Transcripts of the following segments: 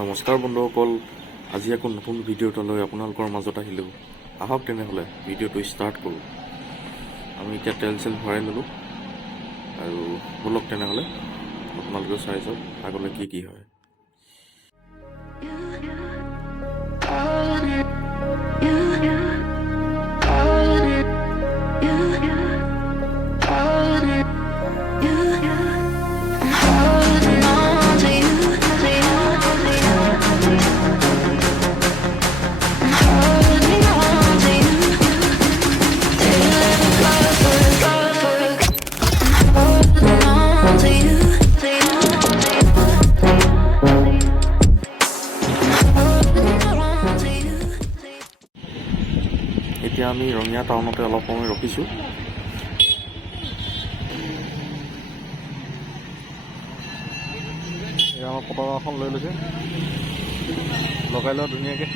নমস্কাৰ বন্ধুসকল, আজি আকৌ নতুন ভিডিঅ' এটা লৈ আপোনালোকৰ মাজত আহিলোঁ। আহক তেনেহ'লে ভিডিঅ'টো ষ্টাৰ্ট কৰোঁ। আমি এতিয়া তেল ভৰাই ল'লোঁ আৰু ব'লক তেনেহ'লে আপোনালোকেও চাই যাওক আগলৈ কি হয়। এতিয়া আমি ৰঙিয়া টাউনতে অলপ সময় ৰখিছোঁ। এয়া আমাৰ পতাকাখন লৈ লৈছে, লগাই লোৱা ধুনীয়াকৈ।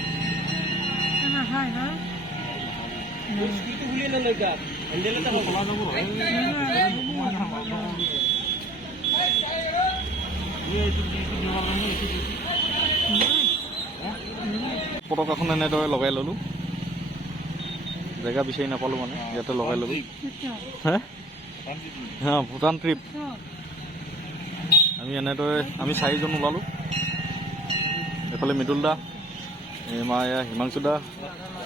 পতাকাখন এনেদৰে লগাই ল'লোঁ। জেগা বিচাৰি নাপালোঁ মানে ইয়াতে লগাই ল'লোঁ। ভূটান ট্ৰিপ আমি এনেদৰে আমি 4জন ওলালোঁ। এইফালে মৃদুল দা, আমাৰ এয়া হিমাংশু দা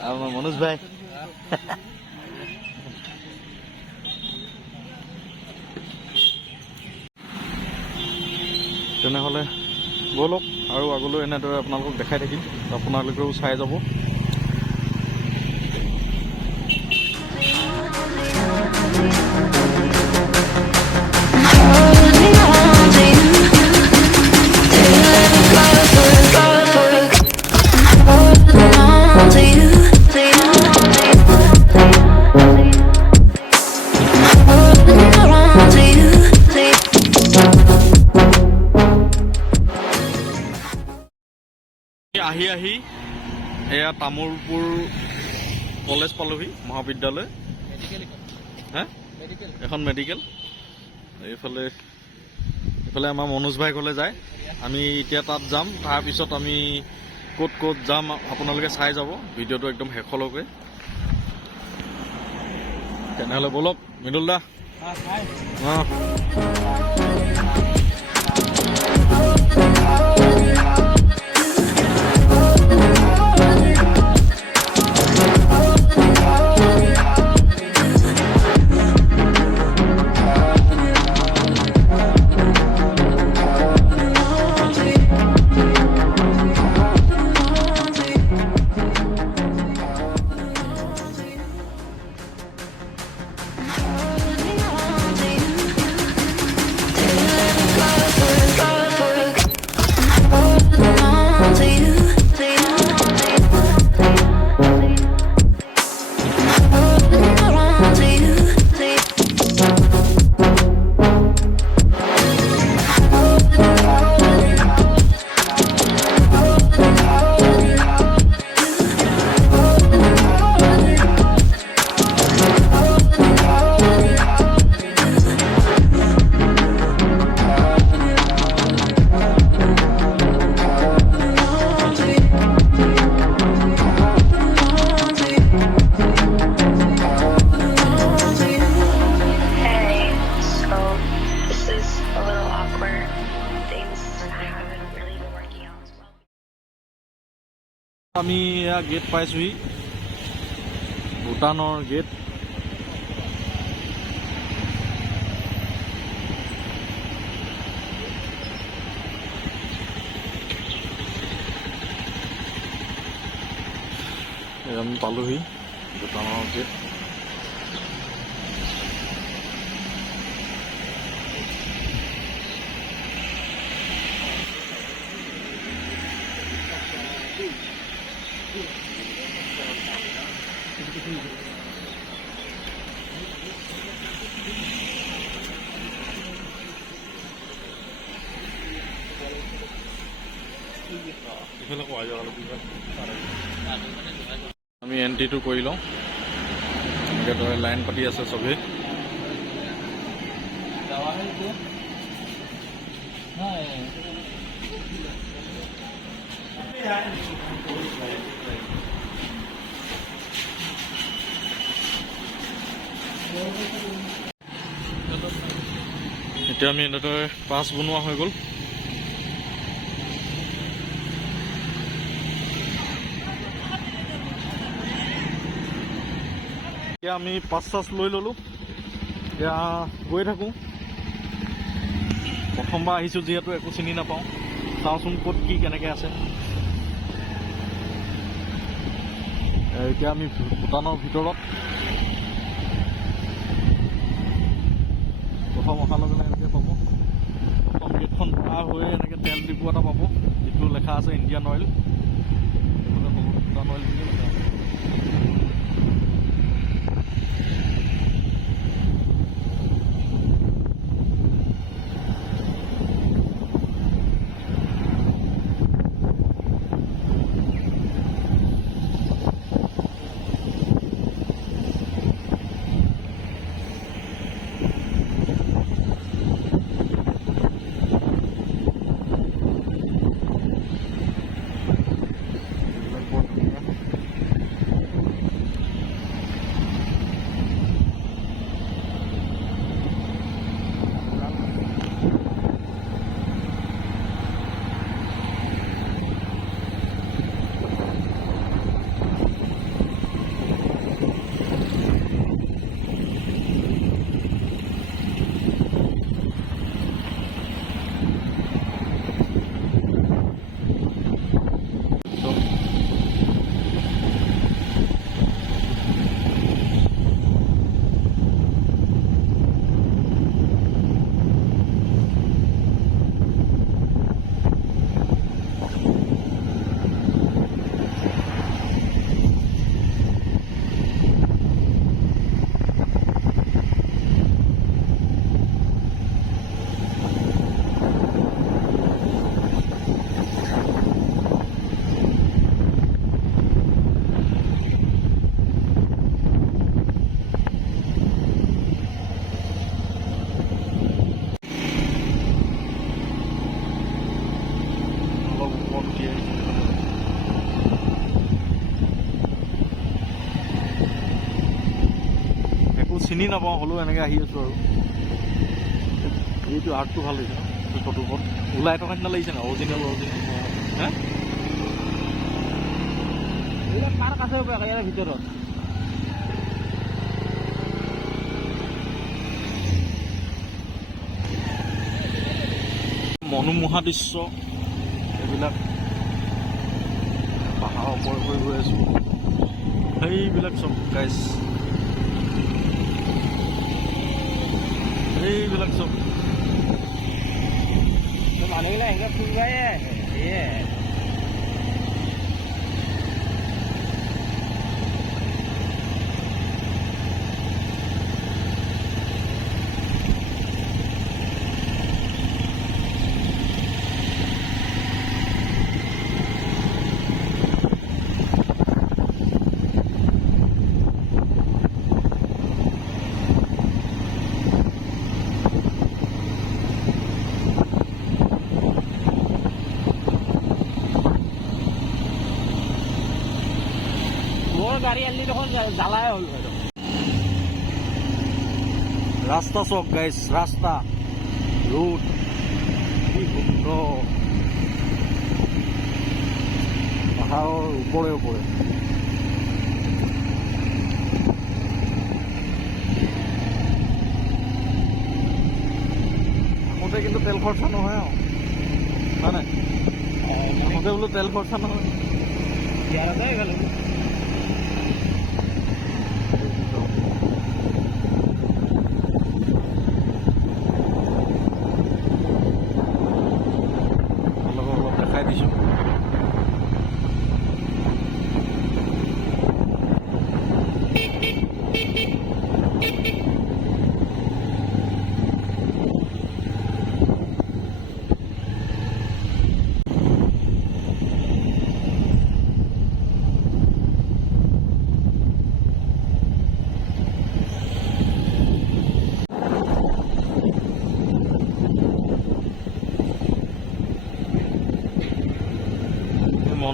আৰু আমাৰ মনোজ ভাই। তেনেহ'লে ব'লক আৰু আগলৈ এনেদৰে আপোনালোকক দেখাই থাকিম, আপোনালোকেও চাই যাব। আহি এয়া তামোলপুৰ কলেজ পালোহি, মহাবিদ্যালয়। এখন মেডিকেল। এইফালে আমাৰ মনোজ ভাই ঘৰলৈ যায়। আমি এতিয়া তাত যাম, তাৰপিছত আমি ক'ত যাম আপোনালোকে চাই যাব ভিডিঅ'টো একদম শেষলৈকে। তেনেহ'লে ব'লক মৃদুল দা। আমি এয়া গেট পাইছোহি, ভূটানৰ গেট। আমি পালোহি ভূটানৰ গেট। আমি এন্ট্ৰিটো কৰি লওঁ। এনেকৈ ধৰে লাইন পাতি আছে চবেই। এতিয়া আমি এনেদৰে পাছ বনোৱা হৈ গ'ল। এতিয়া আমি পাছ চাছ লৈ ল'লোঁ। এতিয়া গৈ থাকোঁ। প্ৰথমবাৰ আহিছোঁ যিহেতু একো চিনি নাপাওঁ, চাওঁচোন ক'ত কি কেনেকৈ আছে। এতিয়া আমি ভূটানৰ ভিতৰত। প্ৰথম অহাৰ লগে লগে এনেকৈ পাব, প্ৰথম গেটখন পাৰ হৈ এনেকৈ তেল ডিপু এটা পাব, যিটো লেখা আছে ইণ্ডিয়ান অইল। এইফালে পাব ভূটান অইল বুলি লেখা আছে। চিনি নাপাওঁ, হ'লেও এনেকৈ আহি আছোঁ আৰু। এইটো আৰ্টটো ভাল লাগিছে ন, ফটোখন ওলাই থকা নিচিনা লাগিছে ন, অৰিজিনেল হে এইবিলাক পাৰ্ক আছে ইয়াৰ ভিতৰত। মনোমোহা দৃশ্য এইবিলাক, পাহাৰৰ ওপৰে ওপৰে গৈ আছোঁ, সেইবিলাক চব গাইছ, এইবিলাক চব মানুহবিলাক এনেকৈ ফুৰিবাই আহে। গাড়ী আনলি দেখোন জ্বালাই হ'ল। ৰাস্তা চক গাইছ, ৰাস্তা ৰোড কি সুন্দৰ, পাহাৰৰ ওপৰে ওপৰে। আহোঁতে কিন্তু তেল খৰচা নহয় আৰু, হয় নাই? আহোঁতে বোলো তেল খৰচা নহয়, ইয়াৰতে ভাল।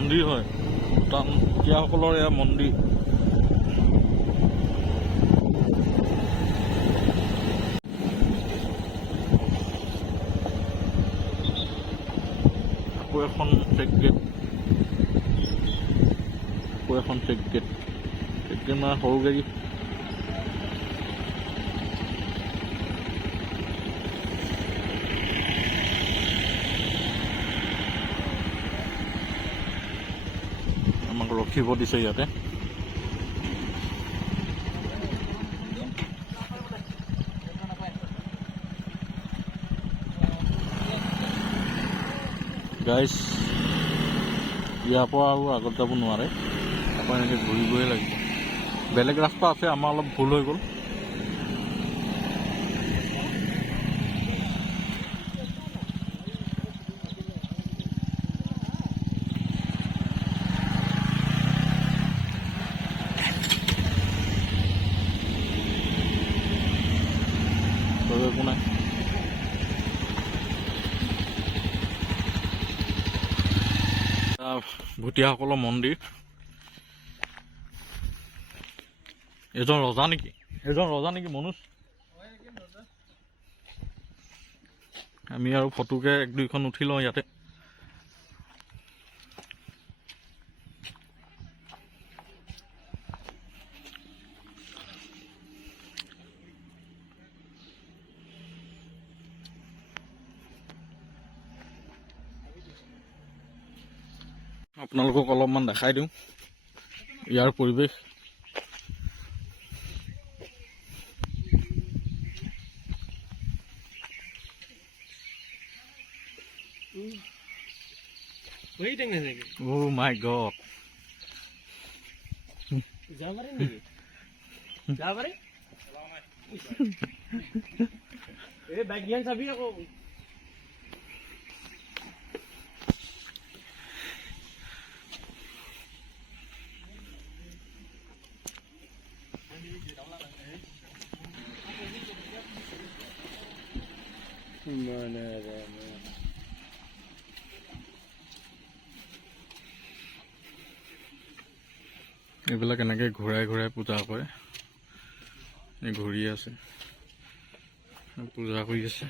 মন্দিৰ হয়, ভূটান ভুটীয়াসকলৰ এয়া মন্দিৰ। আকৌ এখন চেক গেট, চেক গেট মানে সৰু গাড়ী। আমাক ৰখিব দিছে ইয়াতে। গাইজ ইয়াৰ পৰা আৰু আগত যাব নোৱাৰে, আকৌ এনেকৈ ঘূৰিবই লাগিব। বেলেগ ৰাস্তা আছে, আমাৰ অলপ ভুল হৈ গ'ল। একো নাই। ভুটীয়াসকলৰ মন্দিৰ। এজন ৰজা নেকি? মনোজ? আমি আৰু ফটোকে এক দুইখন উঠি লওঁ ইয়াতে। আপোনালোকক অলপমান দেখাই দিওঁ ইয়াৰ পৰিৱেশ। Oh my God. এইবিলাক এনেকৈ ঘূৰাই ঘূৰাই পূজা কৰে। ঘূৰি আছে, পূজা কৰি আছে।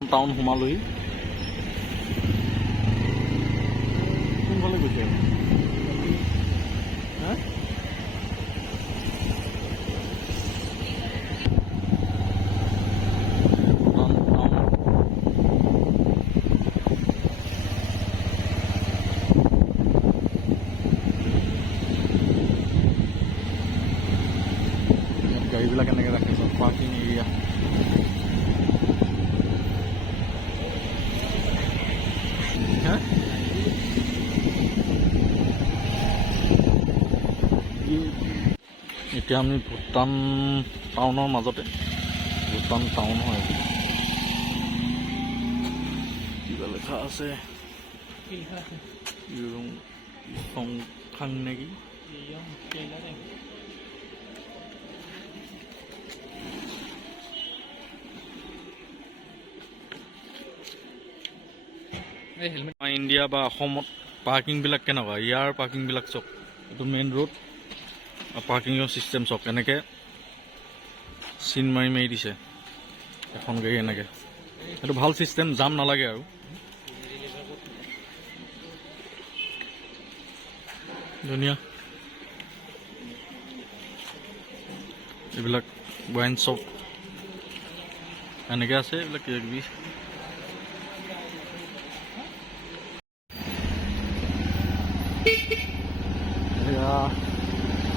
টাউন সোমালোহি। কোনফালে গৈছে? গাড়ীবিলাক এনেকৈ ৰাখিছে, পাৰ্কিং এৰিয়া। এতিয়া আমি ভূটান টাউনৰ মাজতে, ভূটান টাউন হয়। কিবা লেখা আছে সংখাং নেকি? ইণ্ডিয়া বা অসমত পাৰ্কিংবিলাক কেনেকুৱা? ইয়াৰ পাৰ্কিংবিলাক চাওক, এইটো মেইন ৰোড। পাৰ্কিঙৰ চিষ্টেম চাওক, এনেকৈ চিন মাৰি মাৰি দিছে এখন গাড়ী এনেকৈ। এইটো ভাল চিষ্টেম, জাম নালাগে আৰু। ধুনীয়া। এইবিলাক ৱাইন শ্বপ এনেকৈ আছে এইবিলাক কিবা কিবি। এয়া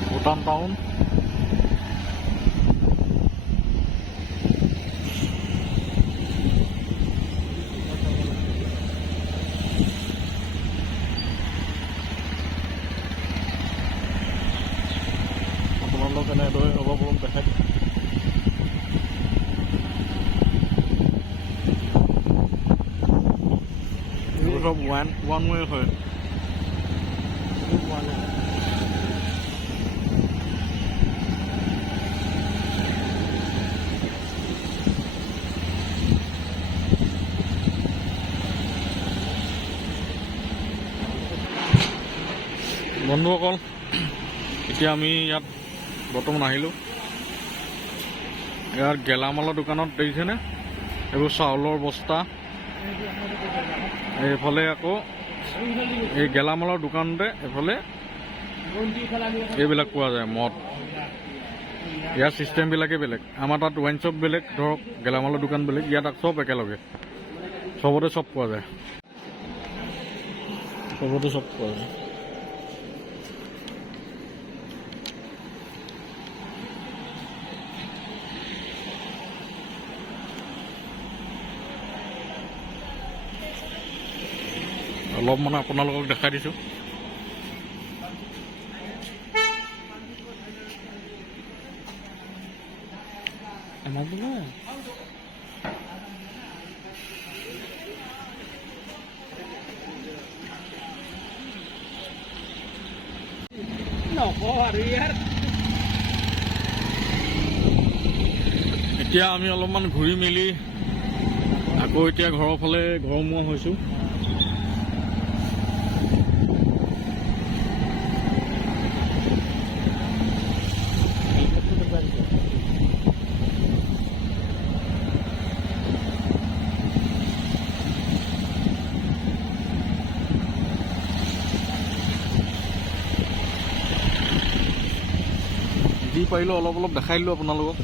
ভূটান টাউন। আপোনালোক এনেদৰে অলপ অলপ দেখাই এইবোৰ চব ওৱান ৱে হয়। বন্ধুসকল, এতিয়া আমি ইয়াত বৰ্তমান আহিলোঁ। ইয়াত গেলামালৰ দোকানত দেখিছেনে, এইবোৰ চাউলৰ বস্তা। এইফালে আকৌ এই গেলামালৰ দোকানতে এইফালে এইবিলাক পোৱা যায়, মদ। ইয়াৰ ছিষ্টেমবিলাকেই বেলেগ। আমাৰ তাত ৱাইন শ্বপ বেলেগ, ধৰক গেলামালৰ দোকান বেলেগ। ইয়াত চব একেলগে, চবতে চব পোৱা যায়, চবতে চব পোৱা যায়। অলপ মানে আপোনালোকক দেখাই দিছোঁ। এতিয়া আমি অলপমান ঘূৰি মেলি আকৌ এতিয়া ঘৰৰ ফালে ঘৰমুৱা হৈছোঁ। যি পাৰিলোঁ অলপ অলপ দেখাই দিলোঁ আপোনালোকক।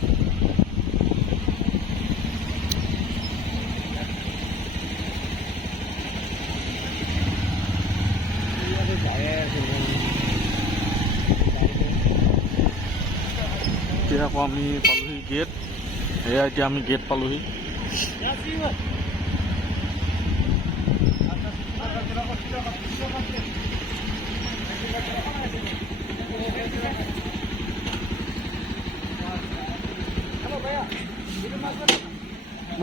এতিয়া আকৌ আমি পালোহি গেট। এয়া এতিয়া আমি গেট পালোহি।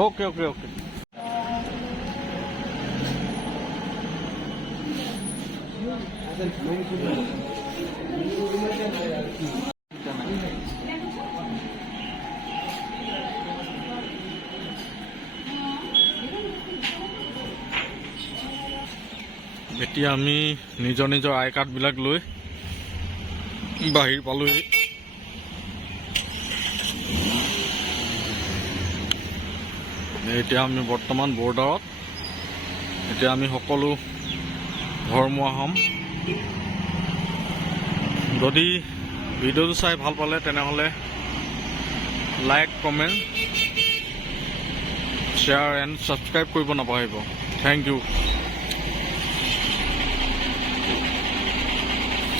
Okay okay okay. এতিয়া আমি নিজৰ নিজৰ আই কাৰ্ডবিলাক লৈ বাহিৰ পালোহি। এতিয়া আমি বৰ্তমান বৰ্ডাৰত। এতিয়া আমি সকলো ঘৰমুৱা হ'ম। যদি ভিডিঅ'টো চাই ভাল পালে তেনেহ'লে like, comment, share and subscribe কৰিব নাপাহৰিব। Thank U.